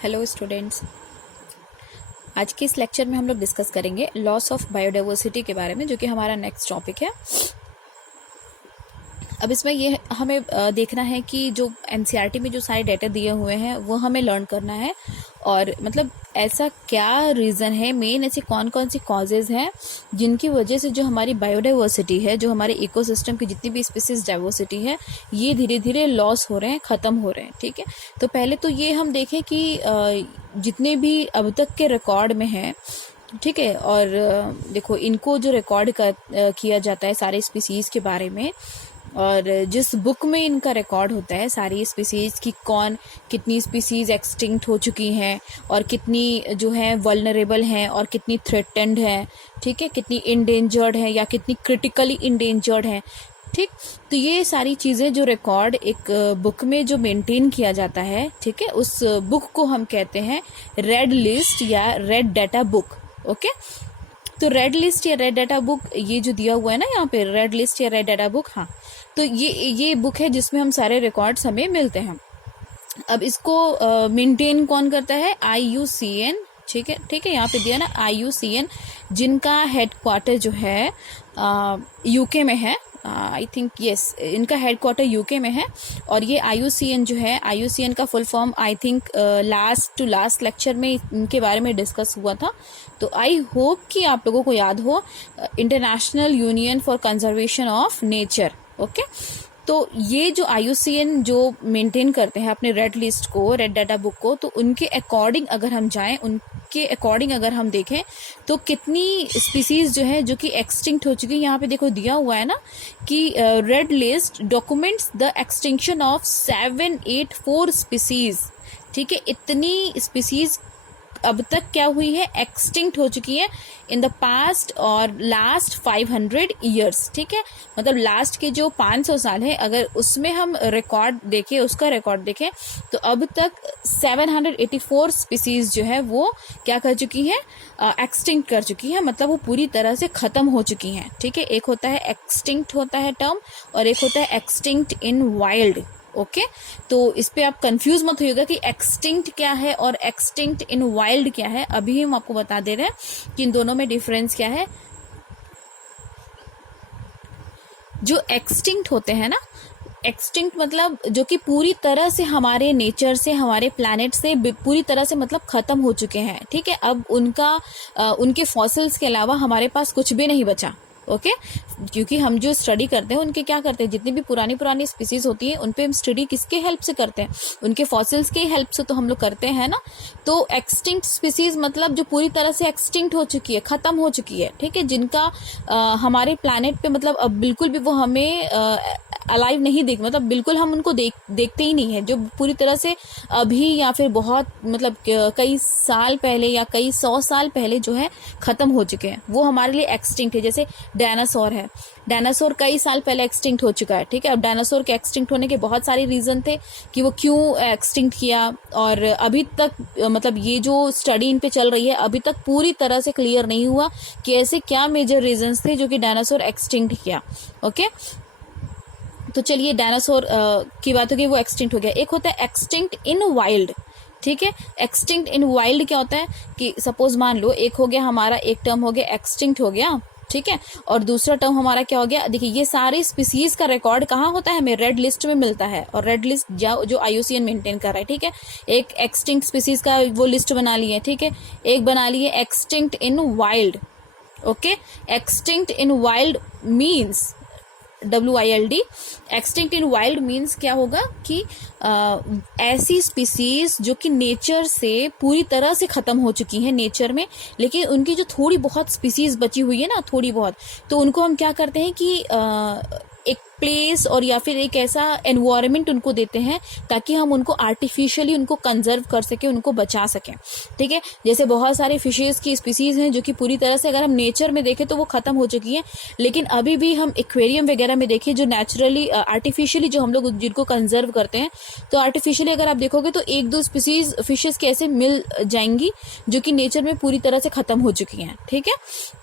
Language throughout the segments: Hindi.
हेलो स्टूडेंट्स, आज के इस लेक्चर में हम लोग डिस्कस करेंगे लॉस ऑफ बायोडाइवर्सिटी के बारे में, जो कि हमारा नेक्स्ट टॉपिक है। अब इसमें ये हमें देखना है कि जो एनसीईआरटी में जो सारे डेटा दिए हुए हैं वो हमें लर्न करना है, और मतलब ऐसा क्या रीज़न है, मेन ऐसी कौन कौन सी कॉजेज़ हैं जिनकी वजह से जो हमारी बायोडाइवर्सिटी है, जो हमारे इकोसिस्टम की जितनी भी स्पीसीज डाइवर्सिटी है, ये धीरे धीरे लॉस हो रहे हैं, ख़त्म हो रहे हैं। ठीक है, तो पहले तो ये हम देखें कि जितने भी अब तक के रिकॉर्ड में हैं, ठीक है, और देखो इनको जो रिकॉर्ड किया जाता है सारे स्पीसीज़ के बारे में, और जिस बुक में इनका रिकॉर्ड होता है सारी स्पीसीज की, कौन कितनी स्पीसीज एक्सटिंक्ट हो चुकी हैं और कितनी जो है वल्नरेबल हैं और कितनी थ्रेटेंड हैं, ठीक है, कितनी इंडेंजर्ड हैं या कितनी क्रिटिकली इंडेंजर्ड हैं। ठीक, तो ये सारी चीज़ें जो रिकॉर्ड एक बुक में जो मेंटेन किया जाता है, ठीक है, उस बुक को हम कहते हैं रेड लिस्ट या रेड डाटा बुक। ओके, तो रेड लिस्ट या रेड डाटा बुक ये जो दिया हुआ है ना यहाँ पे, रेड लिस्ट या रेड डाटा बुक, हाँ, तो ये बुक है जिसमें हम सारे रिकॉर्ड्स हमें मिलते हैं। अब इसको मेंटेन कौन करता है? IUCN। ठीक है, यहाँ पे दिया ना IUCN, जिनका हेडक्वार्टर जो है यूके में है। आई थिंक यस, इनका हेडक्वार्टर यूके में है। और ये IUCN जो है, IUCN का full form I think last lecture में इनके बारे में डिस्कस हुआ था, तो आई होप कि आप लोगों को याद हो, international union for conservation of nature. Okay, तो ये जो IUCN जो मेंटेन करते हैं अपने रेड लिस्ट को, रेड डाटा बुक को, तो उनके अकॉर्डिंग अगर हम जाएं, उनके अकॉर्डिंग अगर हम देखें तो कितनी स्पीसीज जो है जो कि एक्सटिंक्ट हो चुकी है, यहाँ पे देखो दिया हुआ है ना कि red list documents the extinction of 784 species. ठीक है, इतनी स्पीसीज अब तक क्या हुई है, एक्सटिंक्ट हो चुकी है इन द पास्ट और लास्ट 500 ईयर्स। ठीक है, मतलब लास्ट के जो 500 साल है, अगर उसमें हम रिकॉर्ड देखें, उसका रिकॉर्ड देखें, तो अब तक 784 स्पीसीज जो है वो क्या कर चुकी है, एक्सटिंक्ट कर चुकी है, मतलब वो पूरी तरह से खत्म हो चुकी हैं। ठीक है, एक होता है एक्सटिंक्ट होता है टर्म, और एक होता है एक्सटिंक्ट इन वाइल्ड। ओके, तो इस पे आप कंफ्यूज मत होइएगा कि एक्सटिंक्ट क्या है और एक्सटिंक्ट इन वाइल्ड क्या है। अभी हम आपको बता दे रहे हैं कि इन दोनों में डिफरेंस क्या है। जो एक्सटिंक्ट होते हैं ना, एक्सटिंक्ट मतलब जो कि पूरी तरह से हमारे नेचर से, हमारे प्लैनेट से पूरी तरह से मतलब खत्म हो चुके हैं। ठीक है, अब उनके फॉसिल्स के अलावा हमारे पास कुछ भी नहीं बचा। ओके, क्योंकि हम जो स्टडी करते हैं उनके क्या करते हैं, जितनी भी पुरानी स्पीसीज होती है उन पे हम स्टडी किसके हेल्प से करते हैं, उनके फॉसिल्स के हेल्प से तो हम लोग करते हैं ना। तो एक्सटिंक्ट स्पीसीज मतलब जो पूरी तरह से एक्सटिंक्ट हो चुकी है, खत्म हो चुकी है। ठीक है, जिनका हमारे प्लैनेट पे मतलब अब बिल्कुल भी वो हमें अलाइव नहीं देख, मतलब बिल्कुल हम उनको देखते ही नहीं है, जो पूरी तरह से अभी या फिर बहुत मतलब कई साल पहले या कई 100 साल पहले जो है खत्म हो चुके हैं, वो हमारे लिए एक्सटिंक्ट है। जैसे डायनासोर है, डायनासोर कई साल पहले एक्सटिंक्ट हो चुका है। ठीक है, अब डायनासोर के एक्सटिंक्ट होने के बहुत सारे रीजन थे कि वो क्यों एक्सटिंक्ट किया, और अभी तक मतलब ये जो स्टडी इन पे चल रही है, अभी तक पूरी तरह से क्लियर नहीं हुआ कि ऐसे क्या मेजर रीजंस थे जो कि डायनासोर एक्सटिंक्ट किया। ओके, तो चलिए डायनासोर की बात हो गई, वो एक्सटिंक्ट हो गया। एक होता है एक्सटिंक्ट इन वाइल्ड। ठीक है, एक्सटिंक्ट इन वाइल्ड क्या होता है कि सपोज मान लो, एक हो गया हमारा, एक टर्म हो गया एक्सटिंक्ट हो गया, ठीक है, और दूसरा टर्म हमारा क्या हो गया, देखिए ये सारी स्पीसीज का रिकॉर्ड कहाँ होता है, हमें रेड लिस्ट में मिलता है, और रेड लिस्ट जो IUCN मेंटेन कर रहा है। ठीक है, एक एक्सटिंक्ट स्पीसीज का वो लिस्ट बना लिए, ठीक है, एक बना लिए एक्सटिंक्ट इन वाइल्ड। ओके, एक्सटिंक्ट इन वाइल्ड मीन्स WILD, एक्सटिंक्ट इन वाइल्ड मीन्स क्या होगा कि ऐसी स्पीसीज जो कि नेचर से पूरी तरह से खत्म हो चुकी हैं नेचर में, लेकिन उनकी जो थोड़ी बहुत स्पीसीज बची हुई है ना, थोड़ी बहुत, तो उनको हम क्या करते हैं कि एक प्लेस और या फिर एक ऐसा एनवायरनमेंट उनको देते हैं ताकि हम उनको आर्टिफिशियली उनको कंजर्व कर सकें, उनको बचा सकें। ठीक है, जैसे बहुत सारे फिशेस की स्पीसीज हैं जो कि पूरी तरह से अगर हम नेचर में देखें तो वो खत्म हो चुकी हैं, लेकिन अभी भी हम एक्वेरियम वगैरह में देखें जो नेचुरली आर्टिफिशियली जो हम लोग जिनको कंजर्व करते हैं, तो आर्टिफिशियली अगर आप देखोगे तो एक दो स्पीसीज फिशेस के ऐसे मिल जाएंगी जो कि नेचर में पूरी तरह से खत्म हो चुकी हैं। ठीक है,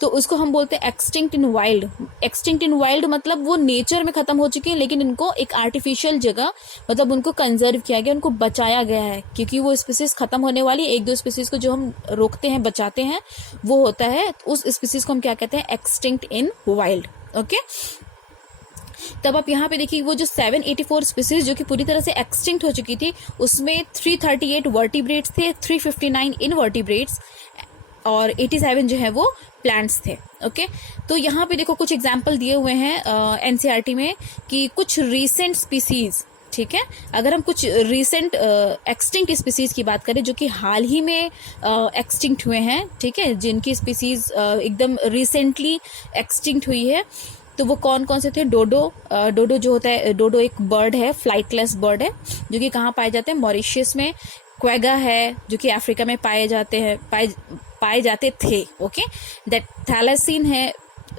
तो उसको हम बोलते हैं एक्सटिंक्ट इन वाइल्ड। एक्सटिंक्ट इन वाइल्ड मतलब वो नेचर में खत्म खत्म हो चुकी हैं, लेकिन इनको एक आर्टिफिशियल जगह मतलब उनको कंजर्व किया गया, उनको बचाया गया है, क्योंकि वो स्पीसीज खत्म होने वाली, एक दो स्पीसीज को जो हम रोकते हैं बचाते हैं वो होता है, उस स्पीसीज को हम क्या कहते हैं, एक्सटिंक्ट इन वाइल्ड। ओके, तब आप यहाँ पे देखिए वो जो 784 स्पीसीज जो कि पूरी तरह से एक्सटिंक्ट हो चुकी थी, उसमें 338 वर्टिब्रेट्स थे, 359 इनवर्टिब्रेट्स और 87 जो है वो प्लांट्स थे। ओके, तो यहाँ पे देखो कुछ एग्जाम्पल दिए हुए हैं एनसीईआरटी में कि कुछ रीसेंट स्पीसीज, ठीक है, अगर हम कुछ रीसेंट एक्सटिंक्ट स्पीसीज की बात करें जो कि हाल ही में एक्सटिंक्ट हुए हैं, ठीक है, जिनकी स्पीसीज एकदम रिसेंटली एक्सटिंक्ट हुई है, तो वो कौन कौन से थे। डोडो जो होता है, डोडो एक बर्ड है, फ्लाइटलेस बर्ड है, जो कि कहाँ पाए जाते हैं, मॉरिशस में। क्वेगा है जो कि अफ्रीका में पाए जाते थे। ओके, दैट थैलेसिन है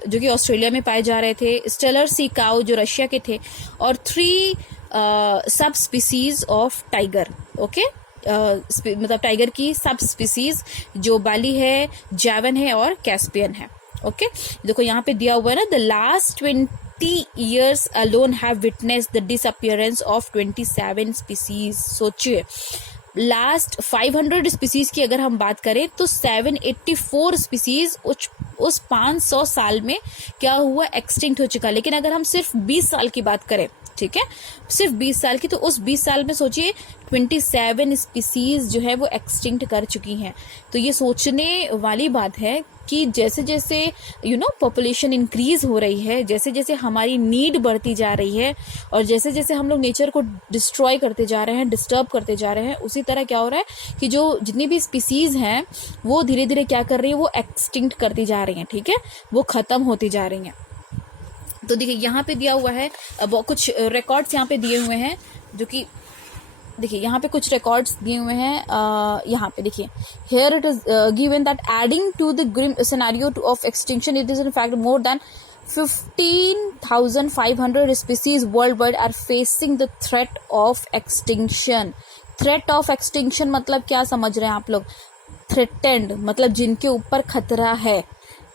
जो कि ऑस्ट्रेलिया में पाए जा रहे थे, स्टेलर सी काउ जो रशिया के थे, और 3 sub species of tiger. Okay, मतलब टाइगर की सब स्पीसीज जो बाली है, जावन है और कैस्पियन है। ओके, देखो यहाँ पे दिया हुआ है ना, the last 20 years alone have witnessed the disappearance of 27 species। सोचिए, लास्ट 500 स्पीसीज की अगर हम बात करें तो 784 स्पीसीज उस 500 साल में क्या हुआ, एक्सटिंक्ट हो चुका। लेकिन अगर हम सिर्फ 20 साल की बात करें, ठीक है, सिर्फ 20 साल की, तो उस 20 साल में सोचिए 27 स्पीसीज जो है वो एक्सटिंक्ट कर चुकी हैं। तो ये सोचने वाली बात है कि जैसे जैसे पॉपुलेशन इंक्रीज हो रही है, जैसे जैसे हमारी नीड बढ़ती जा रही है, और जैसे जैसे हम लोग नेचर को डिस्ट्रॉय करते जा रहे हैं, डिस्टर्ब करते जा रहे हैं, उसी तरह क्या हो रहा है कि जो जितनी भी स्पीसीज हैं वो धीरे धीरे क्या कर रही है, वो एक्सटिंक्ट करती जा रही हैं। ठीक है, वो खत्म होती जा रही हैं। तो देखिए यहाँ पे दिया हुआ है, अब कुछ रिकॉर्ड्स यहाँ पे दिए हुए हैं, जो कि देखिए यहाँ पे कुछ रिकॉर्ड्स दिए हुए हैं। यहाँ पे देखिए, here it is given that adding to the grim scenario of extinction, it is in fact more than 15,500 species worldwide are facing the threat of extinction. Threat of extinction मतलब क्या समझ रहे हैं आप लोग? थ्रेटेंड मतलब जिनके ऊपर खतरा है।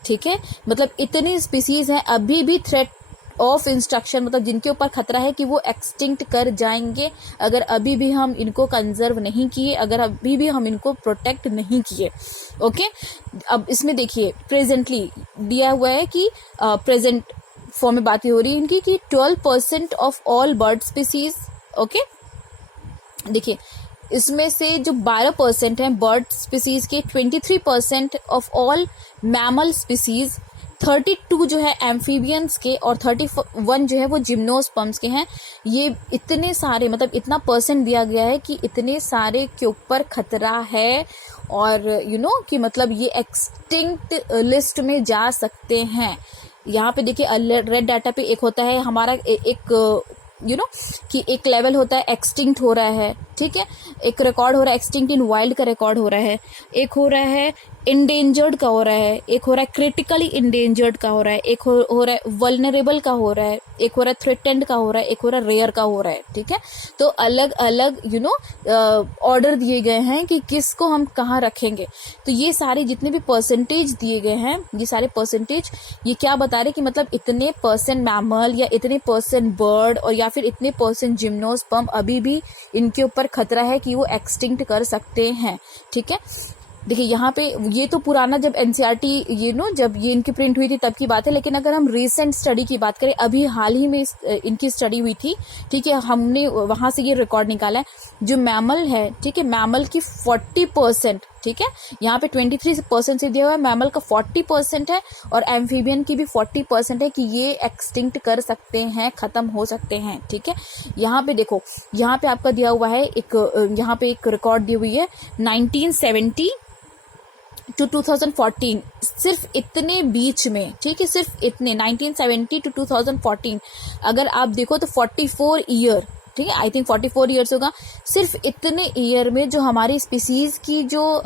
ठीक है, मतलब इतनी स्पीसीज हैं अभी भी थ्रेट ऑफ इंस्ट्रक्शन, मतलब जिनके ऊपर खतरा है कि वो एक्सटिंक्ट कर जाएंगे अगर अभी भी हम इनको कंजर्व नहीं किए, अगर अभी भी हम इनको प्रोटेक्ट नहीं किए। ओके, अब इसमें देखिए प्रेजेंटली दिया हुआ है कि प्रेजेंट फॉर्म में बातें हो रही है इनकी कि 12% of all bird species. Okay, देखिए इसमें से जो 12% हैं बर्ड स्पीसीज के, 23% ऑफ ऑल मैमल स्पीसीज, 32 जो है एम्फीबियंस के, और 31 जो है वो जिम्नोस्पर्म्स के हैं। ये इतने सारे, मतलब इतना परसेंट दिया गया है कि इतने सारे के ऊपर खतरा है, और कि मतलब ये एक्सटिंक्ट लिस्ट में जा सकते हैं। यहाँ पे देखिए रेड डाटा पे एक होता है हमारा एक कि एक लेवल होता है एक्सटिंक्ट हो रहा है, ठीक है, एक रिकॉर्ड हो रहा है एक्सटिंक्ट इन वाइल्ड का रिकॉर्ड हो रहा है, एक हो रहा है इंडेंजर्ड का हो रहा है, एक हो रहा है क्रिटिकली इंडेंजर्ड का हो रहा है, एक हो रहा है वल्नरेबल का हो रहा है, एक हो रहा है थ्रेटेंड का हो रहा है, एक हो रहा है रेयर का हो रहा है। ठीक है, तो अलग अलग ऑर्डर दिए गए हैं कि किसको हम कहाँ रखेंगे। तो ये सारे जितने भी परसेंटेज दिए गए हैं, ये सारे परसेंटेज ये क्या बता रहे कि मतलब इतने परसेंट मैमल या इतने परसेंट बर्ड और या फिर इतने परसेंट जिम्नोस्पर्म अभी भी इनके ऊपर खतरा है कि वो एक्सटिंक्ट कर सकते हैं। ठीक है, देखिए यहाँ पे ये तो पुराना जब एनसीईआरटी जब ये इनकी प्रिंट हुई थी तब की बात है, लेकिन अगर हम रिसेंट स्टडी की बात करें, अभी हाल ही में इनकी स्टडी हुई थी, ठीक है, हमने वहां से ये रिकॉर्ड निकाला है। जो मैमल है, ठीक है, मैमल की 40%, ठीक है, यहाँ पे 23% से दिया हुआ है, मैमल का 40% है, और एम्फीबियन की भी 40% है कि ये एक्सटिंक्ट कर सकते हैं, खत्म हो सकते हैं। ठीक है, यहाँ पे देखो, यहाँ पे आपका दिया हुआ है यहाँ पे एक रिकॉर्ड दी हुई है 1970 to 2014, सिर्फ इतने बीच में, ठीक है, सिर्फ इतने 1970 to 2014 अगर आप देखो तो 44 ईयर, ठीक है, आई थिंक 44 ईयर्स होगा। सिर्फ इतने ईयर में जो हमारी स्पीसीज की जो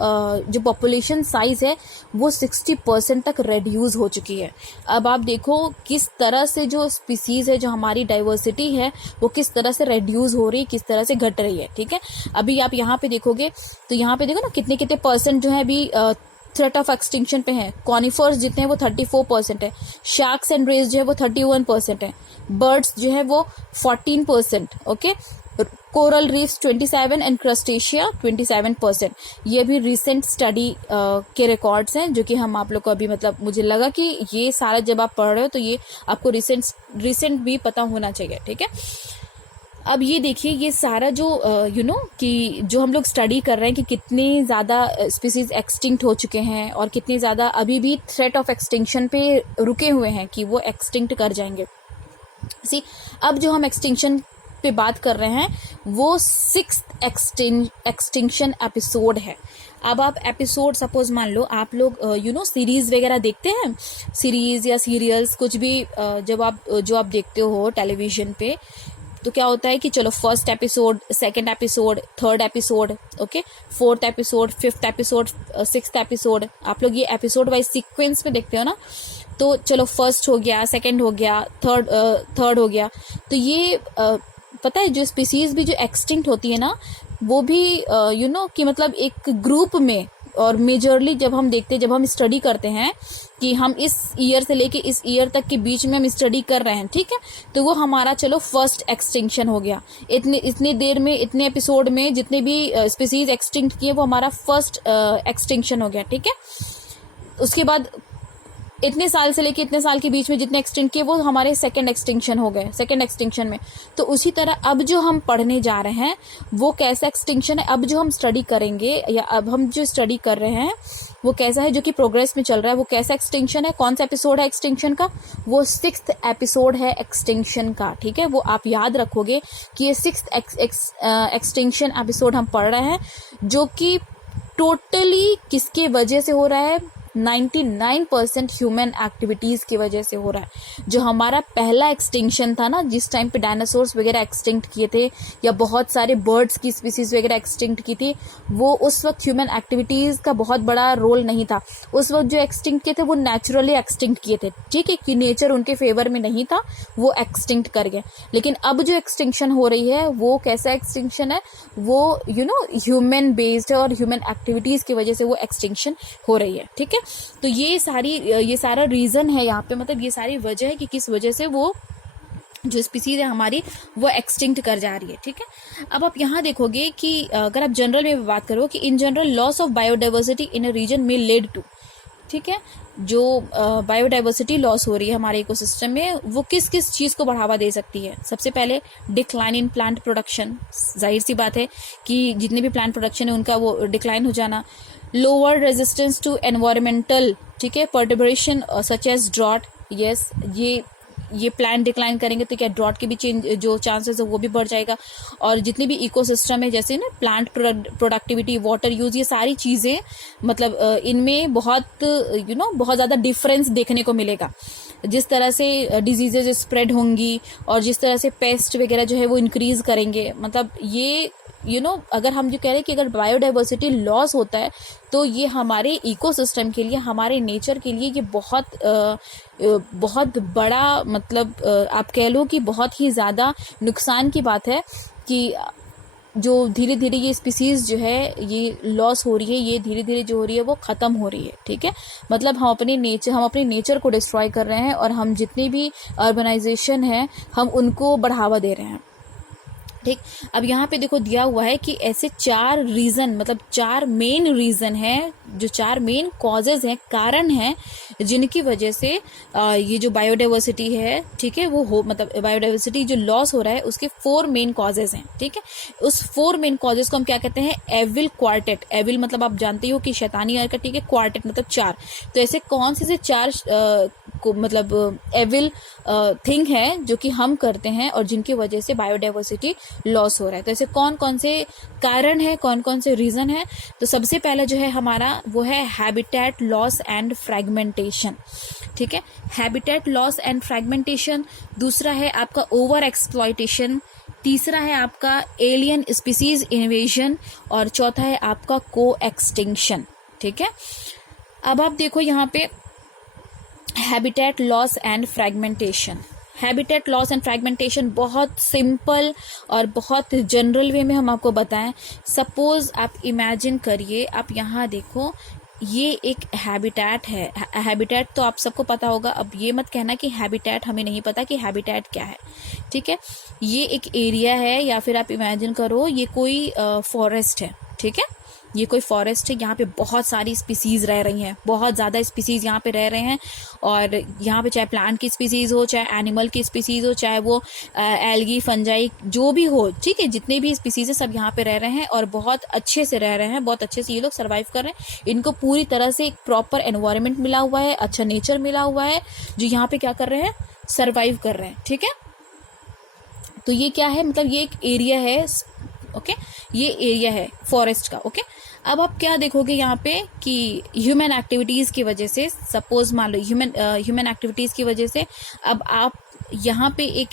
पॉपुलेशन साइज है वो 60% तक रेड्यूस हो चुकी है। अब आप देखो किस तरह से जो स्पीसीज है, जो हमारी डाइवर्सिटी है, वो किस तरह से रेड्यूस हो रही है, किस तरह से घट रही है। ठीक है, अभी आप यहाँ पे देखोगे तो यहाँ पे देखो ना कितने कितने परसेंट जो है अभी थ्रेट ऑफ एक्सटिंक्शन पे हैं। कॉनिफर्स जितने हैं वो 34% है। शार्क्स एंड रेज जो है वो 31% है। बर्ड्स जो है वो 14%। Okay, coral reefs 27 and crustacea 27%। ये भी रिसेंट स्टडी के रिकॉर्ड्स हैं जो कि हम आप लोग को अभी मतलब मुझे लगा कि ये सारा जब आप पढ़ रहे हो तो ये आपको रिसेंट भी पता होना चाहिए। ठीक है, अब ये देखिए ये सारा जो कि जो हम लोग स्टडी कर रहे हैं कि कितने ज़्यादा स्पीसीज एक्सटिंक्ट हो चुके हैं और कितने ज़्यादा अभी भी थ्रेट ऑफ एक्सटिंक्शन पे रुके हुए हैं कि वो एक्सटिंक्ट कर जाएंगे। अब जो हम एक्सटिंक्शन पे बात कर रहे हैं वो 6th एक्सटिंक्शन एपिसोड है। अब आप एपिसोड सपोज मान लो आप लोग सीरीज वगैरह देखते हैं, सीरीज या सीरियल्स कुछ भी जो आप देखते हो टेलीविजन पे, तो क्या होता है कि चलो first episode, second episode, third episode, okay, fourth episode, fifth episode, sixth episode, आप लोग ये एपिसोड वाइज सीक्वेंस में देखते हो ना। तो चलो फर्स्ट हो गया, सेकंड हो गया, थर्ड हो गया। तो ये पता है जो स्पीसीज भी जो एक्सटिंक्ट होती है ना वो भी कि मतलब एक ग्रुप में, और मेजरली जब हम देखते हैं, जब हम स्टडी करते हैं कि हम इस ईयर से लेके इस ईयर तक के बीच में हम स्टडी कर रहे हैं, ठीक है, तो वो हमारा चलो फर्स्ट एक्सटिंक्शन हो गया। इतनी देर में, इतने एपिसोड में जितने भी स्पीसीज एक्सटिंक्ट किए वो हमारा फर्स्ट एक्सटिंक्शन हो गया। ठीक है, उसके बाद इतने साल से लेके इतने साल के बीच में जितने एक्सटिंक्ट किए वो हमारे सेकंड एक्सटिंक्शन हो गए, सेकंड एक्सटिंक्शन में। तो उसी तरह अब जो हम पढ़ने जा रहे हैं वो कैसा एक्सटिंक्शन है, अब जो हम स्टडी करेंगे या अब हम जो स्टडी कर रहे हैं वो कैसा है, जो कि प्रोग्रेस में चल रहा है, वो कैसा एक्सटिंक्शन है, कौन सा एपिसोड है एक्सटिंक्शन का, वो 6th एपिसोड है एक्सटिंक्शन का। ठीक है, वो आप याद रखोगे कि ये 6th एक्सटिंक्शन एपिसोड हम पढ़ रहे हैं, जो कि टोटली किसके वजह से हो रहा है, 99% ह्यूमन एक्टिविटीज की वजह से हो रहा है। जो हमारा पहला एक्सटिंक्शन था ना, जिस टाइम पे डायनासोर्स वगैरह एक्सटिंक्ट किए थे या बहुत सारे बर्ड्स की स्पीसीज वगैरह एक्सटिंक्ट की थी, वो उस वक्त ह्यूमन एक्टिविटीज का बहुत बड़ा रोल नहीं था। उस वक्त जो एक्सटिंक्ट किए थे वो नेचुरली एक्सटिंक्ट किए थे, ठीक है, कि नेचर उनके फेवर में नहीं था, वो एक्सटिंक्ट कर गए। लेकिन अब जो एक्सटिंक्शन हो रही है वो कैसा एक्सटिंक्शन है, वो ह्यूमन बेस्ड है और ह्यूमन एक्टिविटीज की वजह से वो एक्सटिंक्शन हो रही है। ठीक है, तो ये सारा रीजन है यहाँ पे, मतलब ये सारी वजह है कि किस वजह से वो जो स्पीसीज है हमारी वो एक्सटिंक्ट कर जा रही है। ठीक है, अब आप यहाँ देखोगे कि अगर आप जनरल में बात करो कि in general loss of biodiversity in a region में लेड टू, ठीक है, जो बायोडाइवर्सिटी लॉस हो रही है हमारे इकोसिस्टम में वो किस किस चीज़ को बढ़ावा दे सकती है। सबसे पहले डिक्लाइन इन प्लांट प्रोडक्शन, जाहिर सी बात है कि जितने भी प्लांट प्रोडक्शन है उनका वो डिक्लाइन हो जाना। लोअर रेजिस्टेंस टू एनवायरमेंटल, ठीक है, perturbation such as drought, yes, ये प्लांट डिक्लाइन करेंगे तो क्या ड्रॉट के भी जो चांसेस है वो भी बढ़ जाएगा। और जितने भी इकोसिस्टम है जैसे ना प्लांट प्रोडक्टिविटी, वाटर यूज, ये सारी चीज़ें मतलब इनमें बहुत ज़्यादा डिफरेंस देखने को मिलेगा। जिस तरह से डिजीजेज स्प्रेड होंगी और जिस तरह से पेस्ट वगैरह जो है वो इंक्रीज करेंगे, मतलब ये अगर हम जो कह रहे हैं कि अगर बायोडाइवर्सिटी लॉस होता है तो ये हमारे इकोसिस्टम के लिए, हमारे नेचर के लिए ये बहुत बड़ा, मतलब आप कह लो कि बहुत ही ज़्यादा नुकसान की बात है कि जो धीरे धीरे ये स्पीसीज जो है ये लॉस हो रही है, ये धीरे धीरे जो हो रही है वो ख़त्म हो रही है। ठीक है, मतलब हम अपने नेचर को डिस्ट्रॉय कर रहे हैं और हम जितने भी अर्बनाइजेशन है हम उनको बढ़ावा दे रहे हैं। ठीक, अब यहाँ पे देखो दिया हुआ है कि ऐसे 4 रीज़न, मतलब 4 मेन रीज़न है, जो 4 मेन कॉजेज हैं, कारण हैं, जिनकी वजह से ये जो बायोडाइवर्सिटी है, ठीक है, वो हो, मतलब बायोडाइवर्सिटी जो लॉस हो रहा है उसके 4 मेन कॉजेज हैं। ठीक है, उस 4 मेन कॉजेज को हम क्या कहते हैं, एविल क्वार्टेट। एविल मतलब आप जानते हो कि शैतानी हरकत, ठीक है, क्वार्टेट मतलब 4। तो ऐसे कौन से 4 मतलब एविल थिंग है जो कि हम करते हैं और जिनकी वजह से बायोडाइवर्सिटी लॉस हो रहा है। तो ऐसे कौन कौन से कारण है, कौन कौन से रीजन है। तो सबसे पहला जो है हमारा वो है हैबिटेट लॉस एंड फ्रैगमेंटेशन। ठीक है, हैबिटेट लॉस एंड फ्रैगमेंटेशन। दूसरा है आपका ओवर एक्सप्लॉयटेशन। तीसरा है आपका एलियन स्पीसीज इन्वेजन और चौथा है आपका को एक्सटिंक्शन। ठीक है, अब आप देखो यहाँ पे habitat loss and fragmentation. Habitat loss and fragmentation बहुत सिंपल और बहुत जनरल वे में हम आपको बताएं। सपोज आप इमेजिन करिए, आप यहाँ देखो ये एक हैबिटेट है। हैबिटेट तो आप सबको पता होगा, अब ये मत कहना कि हैबिटेट हमें नहीं पता कि हैबिटेट क्या है, ठीक है। ये एक एरिया है, या फिर आप इमेजिन करो ये कोई फॉरेस्ट है, ठीक है। ये कोई फॉरेस्ट है, यहाँ पे बहुत सारी स्पीसीज रह रही हैं, बहुत ज़्यादा स्पीसीज यहाँ पे रह रहे हैं। और यहाँ पे चाहे प्लांट की स्पीसीज हो, चाहे एनिमल की स्पीसीज हो, चाहे वो एल्गी फंजाई जो भी हो, ठीक है, जितने भी स्पीसीज है सब यहाँ पे रह रहे हैं और बहुत अच्छे से रह रहे हैं, बहुत अच्छे से ये लोग सर्वाइव कर रहे हैं। इनको पूरी तरह से एक प्रॉपर एनवायरनमेंट मिला हुआ है, अच्छा नेचर मिला हुआ है, जो यहाँ पे क्या कर रहे हैं, सर्वाइव कर रहे हैं, ठीक है। तो ये क्या है, मतलब ये एक एरिया है, ओके, ये एरिया है फॉरेस्ट का, ओके। अब आप क्या देखोगे यहाँ पे कि ह्यूमन एक्टिविटीज की वजह से, सपोज मान लो ह्यूमन एक्टिविटीज की वजह से अब आप यहाँ पे एक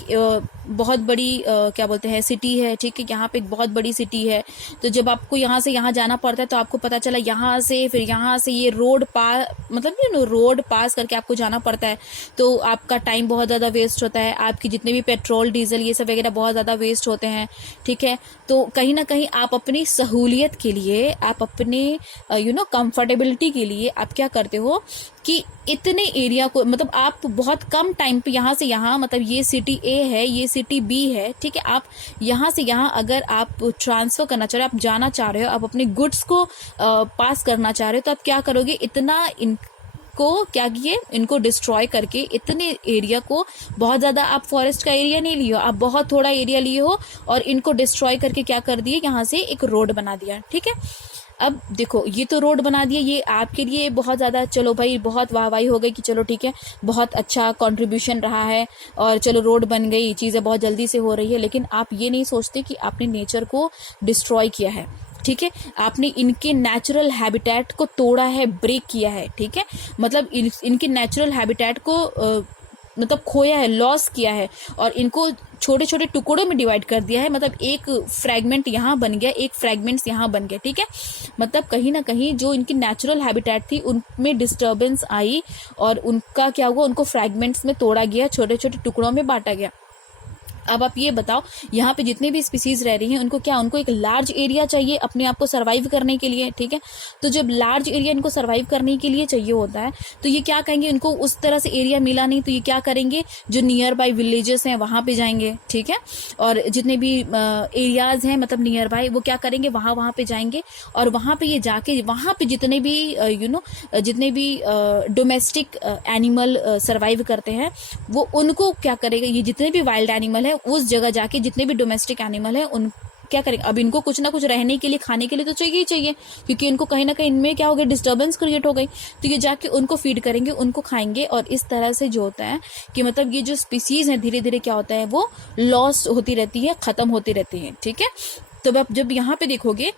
बहुत बड़ी क्या बोलते हैं सिटी है, ठीक है, यहाँ पे एक बहुत बड़ी सिटी है। तो जब आपको यहाँ से यहाँ जाना पड़ता है तो आपको पता चला यहाँ से, फिर यहाँ से ये रोड मतलब रोड पास करके आपको जाना पड़ता है, तो आपका टाइम बहुत ज़्यादा वेस्ट होता है, आपकी जितने भी पेट्रोल डीजल ये सब वगैरह बहुत ज़्यादा वेस्ट होते हैं, ठीक है। तो कहीं ना कहीं आप अपनी सहूलियत के लिए, आप अपने कंफर्टेबिलिटी के लिए आप क्या करते हो कि इतने एरिया को, मतलब आप बहुत कम टाइम पे यहाँ से यहाँ, मतलब ये सिटी ए है, ये सिटी बी है, ठीक है, आप यहाँ से यहाँ अगर आप ट्रांसफर करना चाह रहे हो, आप जाना चाह रहे हो, आप अपने गुड्स को पास करना चाह रहे हो, तो आप क्या करोगे, इतना इनको क्या किए, इनको डिस्ट्रॉय करके इतने एरिया को, बहुत ज्यादा आप फॉरेस्ट का एरिया नहीं लियो, आप बहुत थोड़ा एरिया लिए हो और इनको डिस्ट्रॉय करके क्या कर दिए, यहाँ से एक रोड बना दिया, ठीक है। अब देखो ये तो रोड बना दिया, ये आपके लिए बहुत ज़्यादा, चलो भाई बहुत वाहवाही हो गई कि चलो ठीक है बहुत अच्छा कंट्रीब्यूशन रहा है और चलो रोड बन गई, चीज़ें बहुत जल्दी से हो रही है। लेकिन आप ये नहीं सोचते कि आपने नेचर को डिस्ट्रॉय किया है, ठीक है, आपने इनके नेचुरल हैबिटेट को तोड़ा है, ब्रेक किया है, ठीक है, मतलब इनके नेचुरल हैबिटेट को मतलब खोया है, लॉस किया है और इनको छोटे छोटे टुकड़ों में डिवाइड कर दिया है। मतलब एक फ्रैगमेंट यहाँ बन गया, एक फ्रैगमेंट्स यहाँ बन गया, ठीक है। मतलब कहीं ना कहीं जो इनकी नेचुरल हैबिटेट थी उनमें डिस्टर्बेंस आई और उनका क्या हुआ, उनको फ्रैगमेंट्स में तोड़ा गया, छोटे छोटे टुकड़ों में बांटा गया। अब आप ये बताओ, यहाँ पे जितने भी स्पीसीज रह रही हैं उनको क्या, उनको एक लार्ज एरिया चाहिए अपने आप को सर्वाइव करने के लिए, ठीक है। तो जब लार्ज एरिया इनको सर्वाइव करने के लिए चाहिए होता है तो ये क्या कहेंगे, इनको उस तरह से एरिया मिला नहीं, तो ये क्या करेंगे, जो नियर बाय विलेजेस हैं वहां पे जाएंगे, ठीक है। और जितने भी एरियाज हैं मतलब नियर बाय, वो क्या करेंगे, वहां पे जाएंगे और वहां पे ये जाके वहां पे जितने भी जितने भी डोमेस्टिक एनिमल सर्वाइव करते हैं वो उनको क्या करेगा, ये जितने भी वाइल्ड एनिमल है उस जगह जाके जितने भी डोमेस्टिक एनिमल है उन क्या करेंगे, अब इनको कुछ ना कुछ रहने के लिए, खाने के लिए तो चाहिए ही चाहिए, क्योंकि इनको कहीं ना कहीं इनमें क्या हो गया, डिस्टर्बेंस क्रिएट हो गई, तो ये जाके उनको फीड करेंगे, उनको खाएंगे। और इस तरह से जो होता है कि मतलब ये जो स्पीसीज है धीरे धीरे क्या होता है, वो लॉस होती रहती है, खत्म होती रहती है, ठीक है। तो अब जब यहाँ पे देखोगे,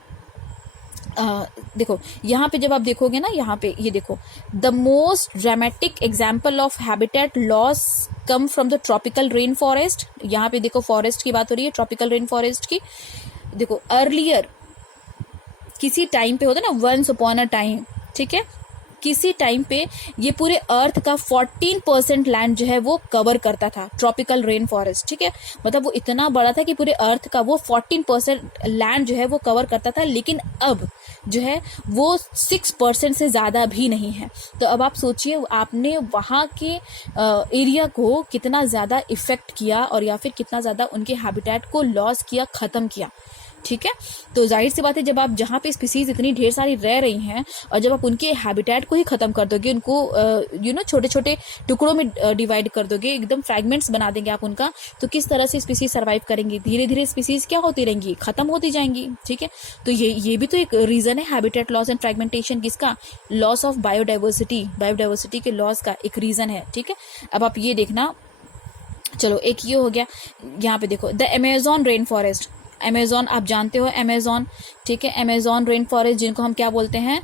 देखो यहाँ पे जब आप देखोगे ना, यहाँ पे ये देखो, the most dramatic example of habitat loss come from the tropical rain forest. यहाँ पे देखो फॉरेस्ट की बात हो रही है, ट्रॉपिकल रेन फॉरेस्ट की। देखो अर्लियर किसी टाइम पे होता है ना, वंस अपॉन अ टाइम, ठीक है, किसी टाइम पे ये पूरे अर्थ का 14% लैंड जो है वो कवर करता था, ट्रॉपिकल रेन फॉरेस्ट, ठीक है। मतलब वो इतना बड़ा था कि पूरे अर्थ का वो 14% लैंड जो है वो कवर करता था, लेकिन अब जो है वो 6% से ज़्यादा भी नहीं है। तो अब आप सोचिए आपने वहाँ के एरिया को कितना ज़्यादा इफेक्ट किया और या फिर कितना ज़्यादा उनके हैबिटेट को लॉस किया, ख़त्म किया, ठीक है। तो जाहिर सी बात है जब आप जहाँ पे स्पीसीज इतनी ढेर सारी रह रही हैं और जब आप उनके हैबिटेट को ही खत्म कर दोगे, उनको छोटे छोटे टुकड़ों में डिवाइड कर दोगे, एकदम फ्रैगमेंट्स बना देंगे आप उनका, तो किस तरह से स्पीसीज सर्वाइव करेंगी, धीरे धीरे स्पीसीज क्या होती रहेंगी, खत्म होती जाएंगी, ठीक है। तो ये भी तो एक रीजन है हैबिटेट लॉस एंड फ्रैगमेंटेशन, किसका, लॉस ऑफ बायोडाइवर्सिटी के लॉस का एक रीजन है, ठीक है। अब आप ये देखना, चलो एक ये हो गया। यहाँ पे देखो the Amazon rain forest, Amazon आप जानते हो, अमेज़न, ठीक है, अमेज़न रेन फॉरेस्ट जिनको हम क्या बोलते हैं,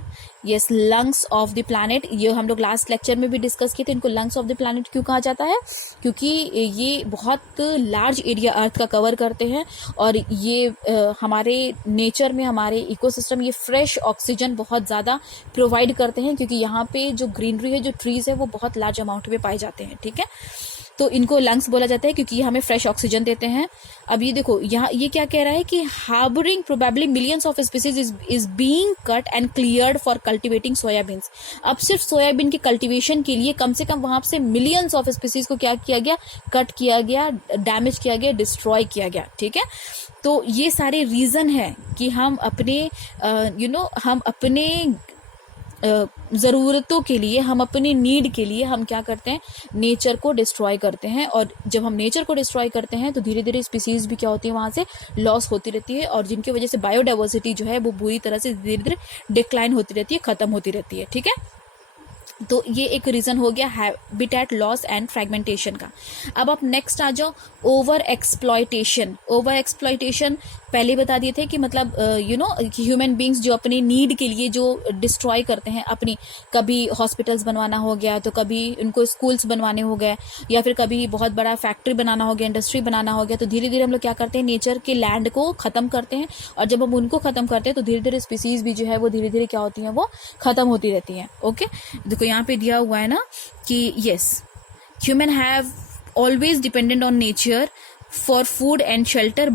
yes, lungs of the planet. ये हम लोग लास्ट लेक्चर में भी डिस्कस किए थे, इनको लंग्स ऑफ द प्लैनेट क्यों कहा जाता है, क्योंकि ये बहुत लार्ज एरिया अर्थ का कवर करते हैं और ये हमारे नेचर में, हमारे इकोसिस्टम, ये फ्रेश ऑक्सीजन बहुत ज़्यादा प्रोवाइड करते हैं, क्योंकि यहाँ पे जो ग्रीनरी है, जो ट्रीज है, वो बहुत लार्ज अमाउंट में पाए जाते हैं, ठीक है। तो इनको लंग्स बोला जाता है क्योंकि ये हमें फ्रेश ऑक्सीजन देते हैं। अब ये देखो यहाँ ये क्या कह रहा है कि harbouring probably millions of species is being cut and cleared for cultivating soya beans. अब सिर्फ सोयाबीन के कल्टीवेशन के लिए कम से कम वहां से मिलियंस ऑफ स्पीसीज को क्या किया गया, कट किया गया, डैमेज किया गया, डिस्ट्रॉय किया गया। ठीक है, तो ये सारे रीजन है कि हम अपने हम अपने ज़रूरतों के लिए, हम अपनी नीड के लिए हम क्या करते हैं, नेचर को डिस्ट्रॉय करते हैं। और जब हम नेचर को डिस्ट्रॉय करते हैं तो धीरे धीरे स्पीसीज भी क्या होती है, वहाँ से लॉस होती रहती है और जिनकी वजह से बायोडाइवर्सिटी जो है वो बुरी तरह से धीरे धीरे डिक्लाइन होती रहती है, खत्म होती रहती है। ठीक है, तो ये एक रीजन हो गया हैबिटेट लॉस एंड फ्रेगमेंटेशन का। अब आप नेक्स्ट आ जाओ, ओवर एक्सप्लॉयटेशन। ओवर एक्सप्लॉयटेशन पहले बता दिए थे कि मतलब ह्यूमन बींग्स जो अपनी नीड के लिए जो डिस्ट्रॉय करते हैं अपनी, कभी हॉस्पिटल्स बनवाना हो गया तो कभी उनको स्कूल्स बनवाने हो गए या फिर कभी बहुत बड़ा फैक्ट्री बनाना हो गया, इंडस्ट्री बनाना हो गया, तो धीरे धीरे हम लोग क्या करते हैं, नेचर के लैंड को खत्म करते हैं। और जब हम उनको खत्म करते हैं तो धीरे धीरे स्पीसीज भी जो है वो धीरे धीरे क्या होती है, वो खत्म होती रहती है। ओके, देखो यहाँ पे दिया हुआ है ना कि yes, human have always dependent on nature for food and shelter.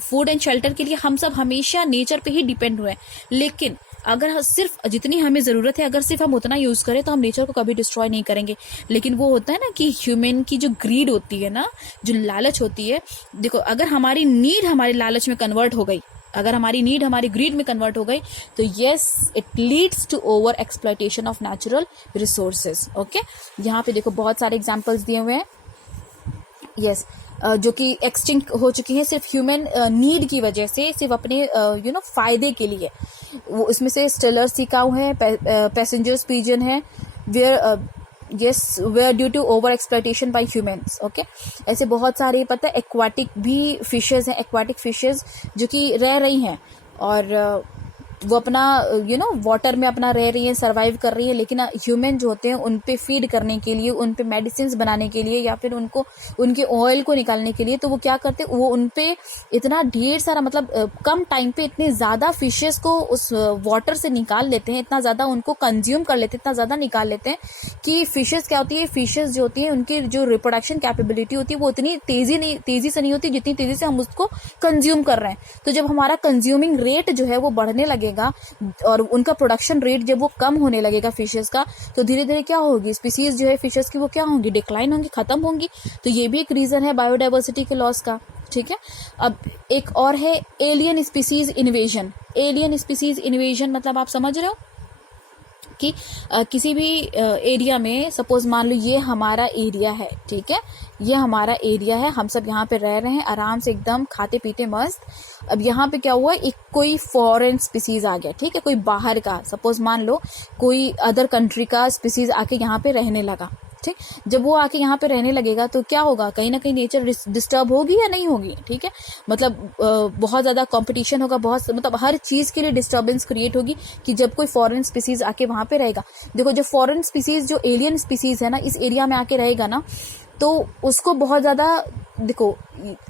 Food and shelter के लिए हम सब हमेशा नेचर पे ही डिपेंड हुए हैं, लेकिन अगर सिर्फ जितनी हमें ज़रूरत है अगर सिर्फ हम उतना यूज़ करें तो हम नेचर को कभी डिस्ट्रॉय नहीं करेंगे। लेकिन वो होता है ना कि ह्यूमन की जो ग्रीड होती है ना, जो लालच होती है, देखो अगर हमारी नीड हमारे लालच में कन्वर्ट हो गई, अगर हमारी नीड हमारी ग्रीड में कन्वर्ट हो गई तो yes, it leads to over exploitation of natural resources. Okay, यहाँ पे देखो बहुत सारे एग्जांपल्स दिए हुए हैं, यस, जो कि एक्सटिंक्ट हो चुकी हैं सिर्फ ह्यूमन नीड की वजह से, सिर्फ अपने फायदे के लिए। वो इसमें से स्टेलर सी काऊ है, पैसेंजर्स पिजन है, were due to over exploitation by humans. Okay, ऐसे बहुत सारे पता है एक्वाटिक भी फिशेज हैं, एक्वाटिक फिशेज जो कि रह रही हैं और वो अपना वाटर में अपना रह रही है, सरवाइव कर रही है, लेकिन ह्यूमन जो होते हैं उन पे फीड करने के लिए, उन पे मेडिसिन बनाने के लिए या फिर उनको उनके ऑयल को निकालने के लिए, तो वो क्या करते हैं, वो उन पे इतना ढेर सारा मतलब कम टाइम पे इतने ज़्यादा फिशेस को उस वाटर से निकाल लेते हैं, इतना ज़्यादा उनको कंज्यूम कर लेते हैं, इतना ज़्यादा निकाल लेते हैं कि फिशेस क्या होती है, फिशेस जो होती हैं उनकी जो रिप्रोडक्शन कैपेबिलिटी होती है वो इतनी तेज़ी से नहीं होती जितनी तेज़ी से हम उसको कंज्यूम कर रहे हैं। तो जब हमारा कंज्यूमिंग रेट जो है वो बढ़ने लगेगा और उनका प्रोडक्शन रेट जब वो कम होने लगेगा फिशेस का, तो धीरे धीरे क्या होगी, स्पीसीज जो है फिशेस की वो क्या होंगी, डिक्लाइन होंगी, खत्म होंगी। तो ये भी एक रीजन है बायोडाइवर्सिटी के लॉस का। ठीक है, अब एक और है alien species invasion. Alien species invasion मतलब आप समझ रहे हो कि किसी भी एरिया में, सपोज मान लो ये हमारा एरिया है, ठीक है, ये हमारा एरिया है, हम सब यहाँ पे रह रहे हैं आराम से एकदम खाते पीते मस्त। अब यहाँ पे क्या हुआ, एक कोई फॉरेन स्पीसीज आ गया, ठीक है, कोई बाहर का, सपोज मान लो कोई अदर कंट्री का स्पीसीज आके यहाँ पे रहने लगा। ठीक, जब वो आके यहाँ पे रहने लगेगा तो क्या होगा, कहीं ना कहीं नेचर डिस्टर्ब होगी या नहीं होगी। ठीक है, मतलब बहुत ज़्यादा कंपटीशन होगा, बहुत मतलब हर चीज़ के लिए डिस्टर्बेंस क्रिएट होगी कि जब कोई फॉरेन स्पीसीज आके वहाँ पे रहेगा। देखो जो फॉरेन स्पीसीज, जो एलियन स्पीसीज है ना, इस एरिया में आके रहेगा ना, तो उसको बहुत ज़्यादा, देखो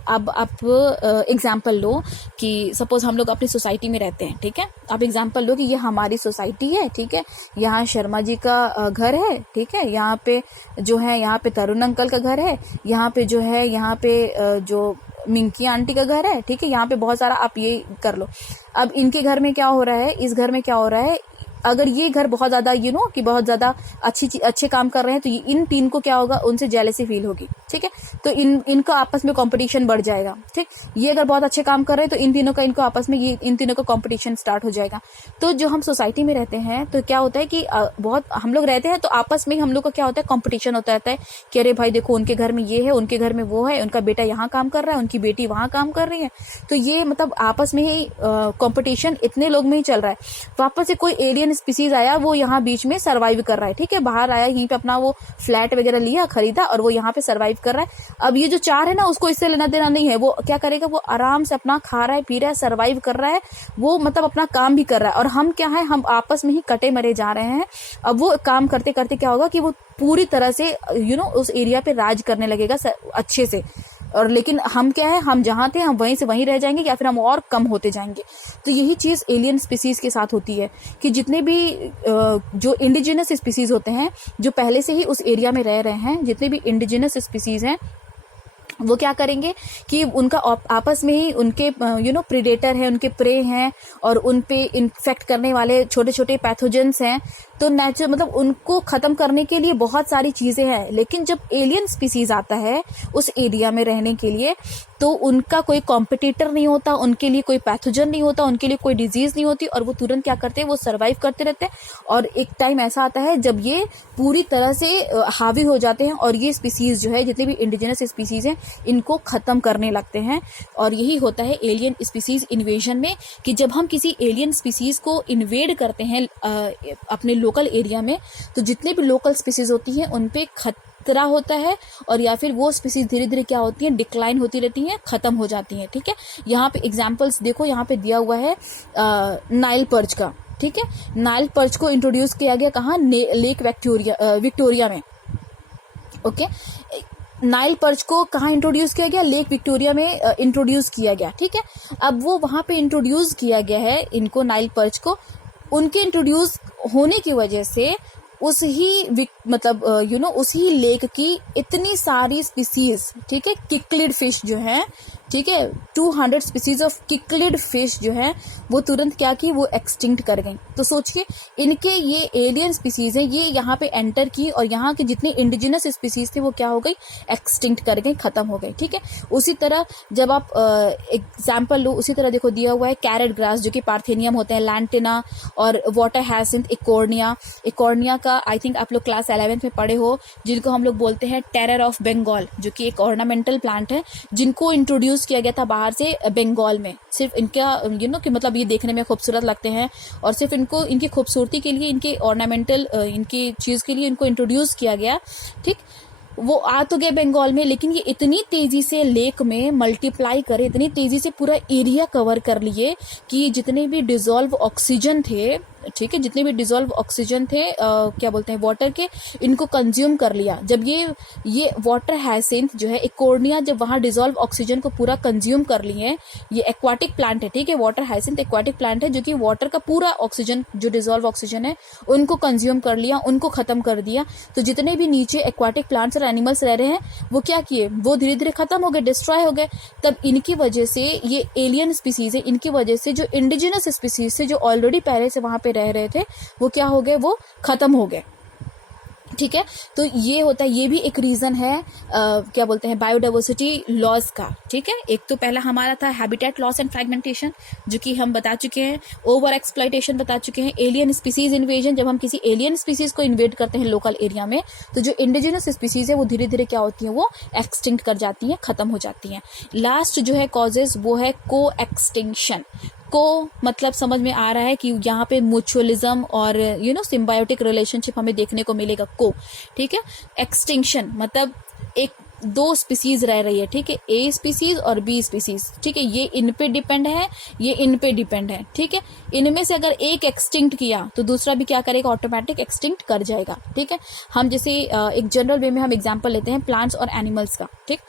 अब आप एग्जाम्पल लो कि सपोज हम लोग अपनी सोसाइटी में रहते हैं, ठीक है, आप एग्जाम्पल लो कि ये हमारी सोसाइटी है, ठीक है, यहाँ शर्मा जी का घर है, ठीक है, यहाँ पे जो है, यहाँ पे तरुण अंकल का घर है, यहाँ पे जो है, यहाँ पे जो मिंकी आंटी का घर है, ठीक है, यहाँ पे बहुत सारा, आप ये कर लो। अब इनके घर में क्या हो रहा है, इस घर में क्या हो रहा है, अगर ये घर बहुत ज़्यादा कि बहुत ज़्यादा अच्छे काम कर रहे हैं तो इन तीन को क्या होगा, उनसे जेलसी फील होगी। ठीक है, तो इनका आपस में कंपटीशन बढ़ जाएगा। ठीक, ये अगर बहुत अच्छे काम कर रहे हैं तो इन तीनों का, इनको आपस में इन तीनों का कंपटीशन स्टार्ट हो जाएगा। तो जो हम सोसाइटी में रहते हैं तो क्या होता है कि बहुत हम लोग रहते हैं तो आपस में हम लोग का क्या होता है, कंपटीशन होता रहता है कि अरे भाई देखो उनके घर में ये है, उनके घर में वो है, उनका बेटा यहाँ काम कर रहा है, उनकी बेटी वहाँ काम कर रही है। तो ये मतलब आपस में ही कंपटीशन इतने लोग में ही चल रहा है। वापस से कोई एलियन स्पीसीज आया, वो यहाँ बीच में सर्वाइव कर रहा है। ठीक है, बाहर आया, यहीं पे अपना वो फ्लैट वगैरह लिया, खरीदा और वो यहाँ पे सर्वाइव कर रहा है। अब ये जो चार है ना, उसको इससे लेना देना नहीं है, वो क्या करेगा, वो आराम से अपना खा रहा है, पी रहा है, सर्वाइव कर रहा है, वो मतलब अपना काम भी कर रहा है। और हम क्या है, हम आपस में ही कटे मरे जा रहे हैं। अब वो काम करते करते क्या होगा कि वो पूरी तरह से उस एरिया पे राज करने लगेगा अच्छे से, और लेकिन हम क्या है, हम जहाँ थे हम वहीं से वहीं रह जाएंगे या फिर हम और कम होते जाएंगे। तो यही चीज़ एलियन स्पीसीज के साथ होती है कि जितने भी जो इंडिजिनस स्पीसीज होते हैं, जो पहले से ही उस एरिया में रह रहे हैं, जितने भी इंडिजिनस स्पीसीज हैं, वो क्या करेंगे कि उनका आपस में ही उनके प्रीडेटर है, उनके प्रे हैं और उन पे इन्फेक्ट करने वाले छोटे छोटे पैथोजेंस हैं। तो नेचुरल मतलब उनको खत्म करने के लिए बहुत सारी चीजें हैं, लेकिन जब एलियन स्पीसीज आता है उस एरिया में रहने के लिए, तो उनका कोई कॉम्पिटिटर नहीं होता, उनके लिए कोई पैथोजन नहीं होता, उनके लिए कोई डिजीज नहीं होती, और वो तुरंत क्या करते हैं, वो सर्वाइव करते रहते हैं। और एक टाइम ऐसा आता है जब ये पूरी तरह से हावी हो जाते हैं और ये स्पीसीज जो है, जितने भी इंडिजिनस स्पीसीज हैं, इनको खत्म करने लगते हैं। और यही होता है एलियन स्पीसीज इन्वेजन में, कि जब हम किसी एलियन स्पीसीज को इन्वेड करते हैं अपने लोकल एरिया में, तो जितने भी लोकल स्पीसीज होती हैं उन पे खतरा होता है, और या फिर वो स्पीसीज धीरे धीरे क्या होती हैं, डिक्लाइन होती रहती हैं, खत्म हो जाती हैं। ठीक है, यहाँ पे एग्जाम्पल्स देखो, यहाँ पे दिया हुआ है नाइल पर्च का। ठीक है, नाइल पर्च को इंट्रोड्यूस किया गया कहाँ, लेक विक्टोरिया में। ओके, नाइल पर्च को कहाँ इंट्रोड्यूस किया गया, लेक विक्टोरिया में इंट्रोड्यूस किया गया। ठीक है, अब वो वहां पे इंट्रोड्यूस किया गया है इनको, नाइल पर्च को। उनके इंट्रोड्यूस होने की वजह से उस ही मतलब उस ही लेक की इतनी सारी स्पीसीज, ठीक है, किक्लिड फिश जो है, ठीक है, 200 स्पीसीज ऑफ किक्लिड फिश जो है, वो तुरंत क्या की, वो एक्सटिंक्ट कर गई। तो सोचिए, इनके ये एलियन स्पीसीज हैं, ये यहाँ पे एंटर की और यहाँ के जितने इंडिजिनस स्पीसीज थे वो क्या हो गई, एक्सटिंक्ट कर गई, खत्म हो गई। ठीक है, उसी तरह जब आप एग्जाम्पल लो, उसी तरह देखो दिया हुआ है कैरेट ग्रास, जो कि पार्थेनियम होते हैं, लैंटिना और वाटर हायसिंथ इकोर्निया का आई थिंक आप लोग क्लास 11th में पढ़े हो, जिनको हम लोग बोलते हैं टेरर ऑफ बंगाल, जो कि एक ऑर्नामेंटल प्लांट है, जिनको इंट्रोड्यूस किया गया था बाहर से बंगाल में। सिर्फ इनका कि मतलब ये देखने में खूबसूरत लगते हैं और सिर्फ इनको इनकी खूबसूरती के लिए, इनके ऑर्नामेंटल इनकी चीज के लिए इनको इंट्रोड्यूस किया गया। ठीक, वो आ तो गए बंगाल में, लेकिन ये इतनी तेजी से लेक में मल्टीप्लाई करे, इतनी तेजी से पूरा एरिया कवर कर लिए कि जितने भी डिसॉल्व ऑक्सीजन थे, ठीक है, जितने भी डिसॉल्व ऑक्सीजन थे क्या बोलते हैं, वाटर के, इनको कंज्यूम कर लिया। जब ये वाटर हायसिंथ जो है, इकोर्निया, जब वहां डिसॉल्व ऑक्सीजन को पूरा कंज्यूम कर लिए, ये एक्वाटिक प्लांट है, ठीक है, वाटर हायसिंथ एक्वाटिक प्लांट है, जो कि वाटर का पूरा ऑक्सीजन, जो डिसॉल्व ऑक्सीजन है, उनको कंज्यूम कर लिया, उनको खत्म कर दिया। तो जितने भी नीचे एक्वाटिक प्लांट्स और एनिमल्स रह रहे हैं, वो क्या किए, वो धीरे धीरे खत्म हो गए, डिस्ट्रॉय हो गए। तब इनकी वजह से, ये एलियन स्पीसीज है, इनकी वजह से जो इंडिजिनस स्पीसीज थे, जो ऑलरेडी पहले से वहां पे रह रहे थे, वो क्या हो गए, वो खत्म हो गए। ठीक है, तो ये होता है, ये भी एक रीजन है क्या बोलते हैं, बायोडाइवर्सिटी लॉस का। ठीक है, एक तो पहला हमारा था हैबिटेट लॉस एंड फ्रैगमेंटेशन, जो कि हम बता चुके हैं, ओवर एक्सप्लॉइटेशन बता चुके हैं, एलियन स्पीसीज इन्वेजन, जब हम किसी एलियन स्पीसीज को इन्वेड करते हैं लोकल एरिया में, तो जो इंडिजिनस स्पीसीज है वो धीरे धीरे क्या होती है, वो एक्सटिंक्ट कर जाती है, खत्म हो जाती है। लास्ट जो है कॉजेज, वो है को एक्सटिंक्शन। को मतलब समझ में आ रहा है कि यहाँ पे म्यूचुअलिज्म और सिम्बायोटिक रिलेशनशिप हमें देखने को मिलेगा, को। ठीक है, एक्सटिंक्शन मतलब एक दो स्पीसीज रह रही है, ठीक है, ए स्पीसीज और बी स्पीसीज, ठीक है, ये इन पे डिपेंड है, ये इन पे डिपेंड है। ठीक है, इनमें से अगर एक एक्सटिंक्ट किया तो दूसरा भी क्या करेगा, ऑटोमेटिक एक्सटिंक्ट कर जाएगा। ठीक है, हम जैसे एक जनरल वे में हम एग्जांपल लेते हैं प्लांट्स और एनिमल्स का। ठीक,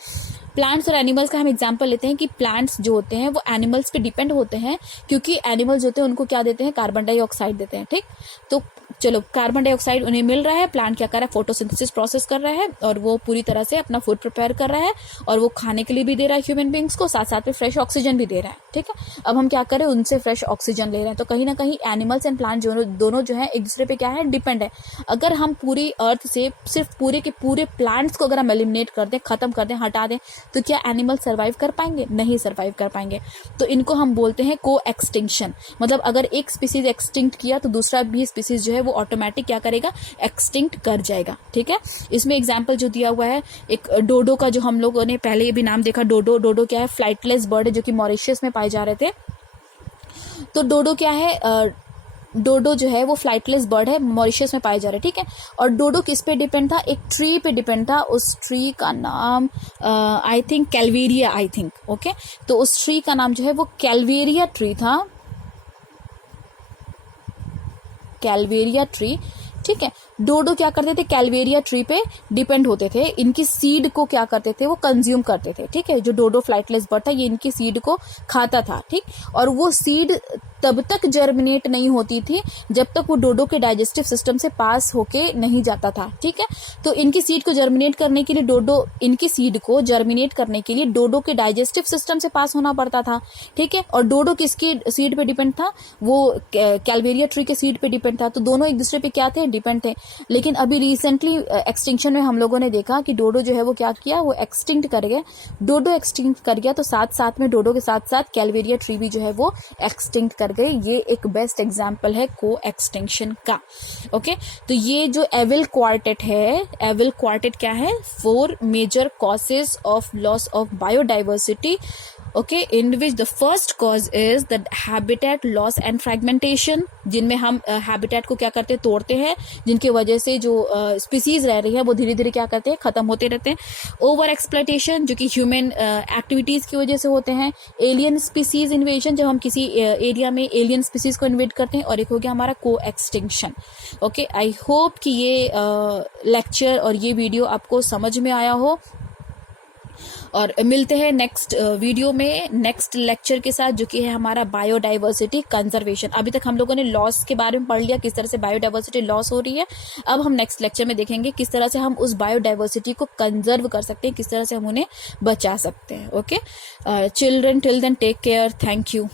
प्लांट्स और एनिमल्स का हम एग्जांपल लेते हैं कि प्लांट्स जो होते हैं वो एनिमल्स पे डिपेंड होते हैं, क्योंकि एनिमल्स होते हैं उनको क्या देते हैं, कार्बन डाइऑक्साइड देते हैं। ठीक, तो चलो कार्बन डाइऑक्साइड उन्हें मिल रहा है, प्लांट क्या कर रहा है, फोटोसिंथेसिस प्रोसेस कर रहा है और वो पूरी तरह से अपना फूड प्रिपेयर कर रहा है और वो खाने के लिए भी दे रहा है ह्यूमन बींग्स को, साथ साथ में फ्रेश ऑक्सीजन भी दे रहा है। ठीक है, अब हम क्या करें, उनसे फ्रेश ऑक्सीजन ले रहे हैं, तो कहीं ना कहीं एनिमल्स एंड प्लांट दोनों जो है एक दूसरे पे क्या है, डिपेंड है। अगर हम पूरी अर्थ से सिर्फ पूरे के पूरे प्लांट्स को अगर हम एलिमिनेट कर दें, खत्म कर दें, हटा दें, तो क्या एनिमल सर्वाइव कर पाएंगे, नहीं सर्वाइव कर पाएंगे। तो इनको हम बोलते हैं को एक्सटिंक्शन, मतलब अगर एक स्पीसीज एक्सटिंक्ट किया तो दूसरा भी स्पीसीज जो है वो ऑटोमेटिक क्या करेगा, एक्सटिंक्ट कर जाएगा। ठीक है, इसमें एग्जांपल जो दिया हुआ है, एक डोडो का, जो हम लोगों ने पहले भी नाम देखा, डोडो क्या है, फ्लाइटलेस बर्ड है, जो कि मॉरिशस में पाए जा रहे थे। तो डोडो क्या है, डोडो जो है वो फ्लाइटलेस बर्ड है, मॉरिशस में पाए जा रहे हैं। ठीक है, और डोडो किस पे डिपेंड था, एक ट्री पे डिपेंड था, उस ट्री का नाम I think Calvaria, I think. Okay, तो उस ट्री का नाम जो है वो कैलवेरिया ट्री था, कैलवेरिया ट्री। ठीक है। डोडो क्या करते थे, कैलवेरिया ट्री पे डिपेंड होते थे, इनकी सीड को क्या करते थे, वो कंज्यूम करते थे, ठीक है। जो डोडो फ्लाइटलेस बर्ड था ये इनकी सीड को खाता था, ठीक। और वो सीड तब तक जर्मिनेट नहीं होती थी जब तक वो डोडो के डाइजेस्टिव सिस्टम से पास होके नहीं जाता था, ठीक है। तो इनकी सीड को जर्मिनेट करने के लिए डोडो के डाइजेस्टिव सिस्टम से पास होना पड़ता था, ठीक है। और डोडो किसकी सीड पे डिपेंड था, वो कैलवेरिया ट्री के सीड पे डिपेंड था। तो दोनों एक दूसरे पे क्या थे, डिपेंड थे। लेकिन अभी रिसेंटली एक्सटिंक्शन में हम लोगों ने देखा कि डोडो जो है वो क्या किया, वो एक्सटिंक्ट कर गया, डोडो एक्सटिंक्ट कर गया। तो साथ साथ में डोडो के साथ साथ कैलवेरिया ट्री भी जो है वो एक्सटिंक्ट कर गए। ये एक बेस्ट एग्जांपल है को एक्सटिंक्शन का, ओके। तो ये जो एविल क्वार्टेट है, एविल क्वार्टेट क्या है, 4 major causes of loss of biodiversity, okay, in which the first cause is the habitat loss and fragmentation, जिनमें हम हैबिटेट को क्या करते हैं, तोड़ते हैं, जिनकी वजह से जो स्पीसीज रह रही है वो धीरे धीरे क्या करते हैं, खत्म होते रहते हैं। ओवर एक्सप्लॉयटेशन, जो कि ह्यूमन एक्टिविटीज की वजह से होते हैं। एलियन स्पीसीज इन्वेजन, जब हम किसी एरिया में एलियन स्पीसीज को इन्वेट करते हैं। और एक हो गया हमारा को एक्सटिंक्शन, ओके। आई होप कि ये लेक्चर और ये वीडियो आपको समझ में आया हो, और मिलते हैं नेक्स्ट वीडियो में नेक्स्ट लेक्चर के साथ, जो कि है हमारा बायोडाइवर्सिटी कंजर्वेशन। अभी तक हम लोगों ने लॉस के बारे में पढ़ लिया, किस तरह से बायोडाइवर्सिटी लॉस हो रही है। अब हम नेक्स्ट लेक्चर में देखेंगे किस तरह से हम उस बायोडाइवर्सिटी को कंजर्व कर सकते हैं, किस तरह से हम उन्हें बचा सकते हैं, okay. Children, till then take care, thank you.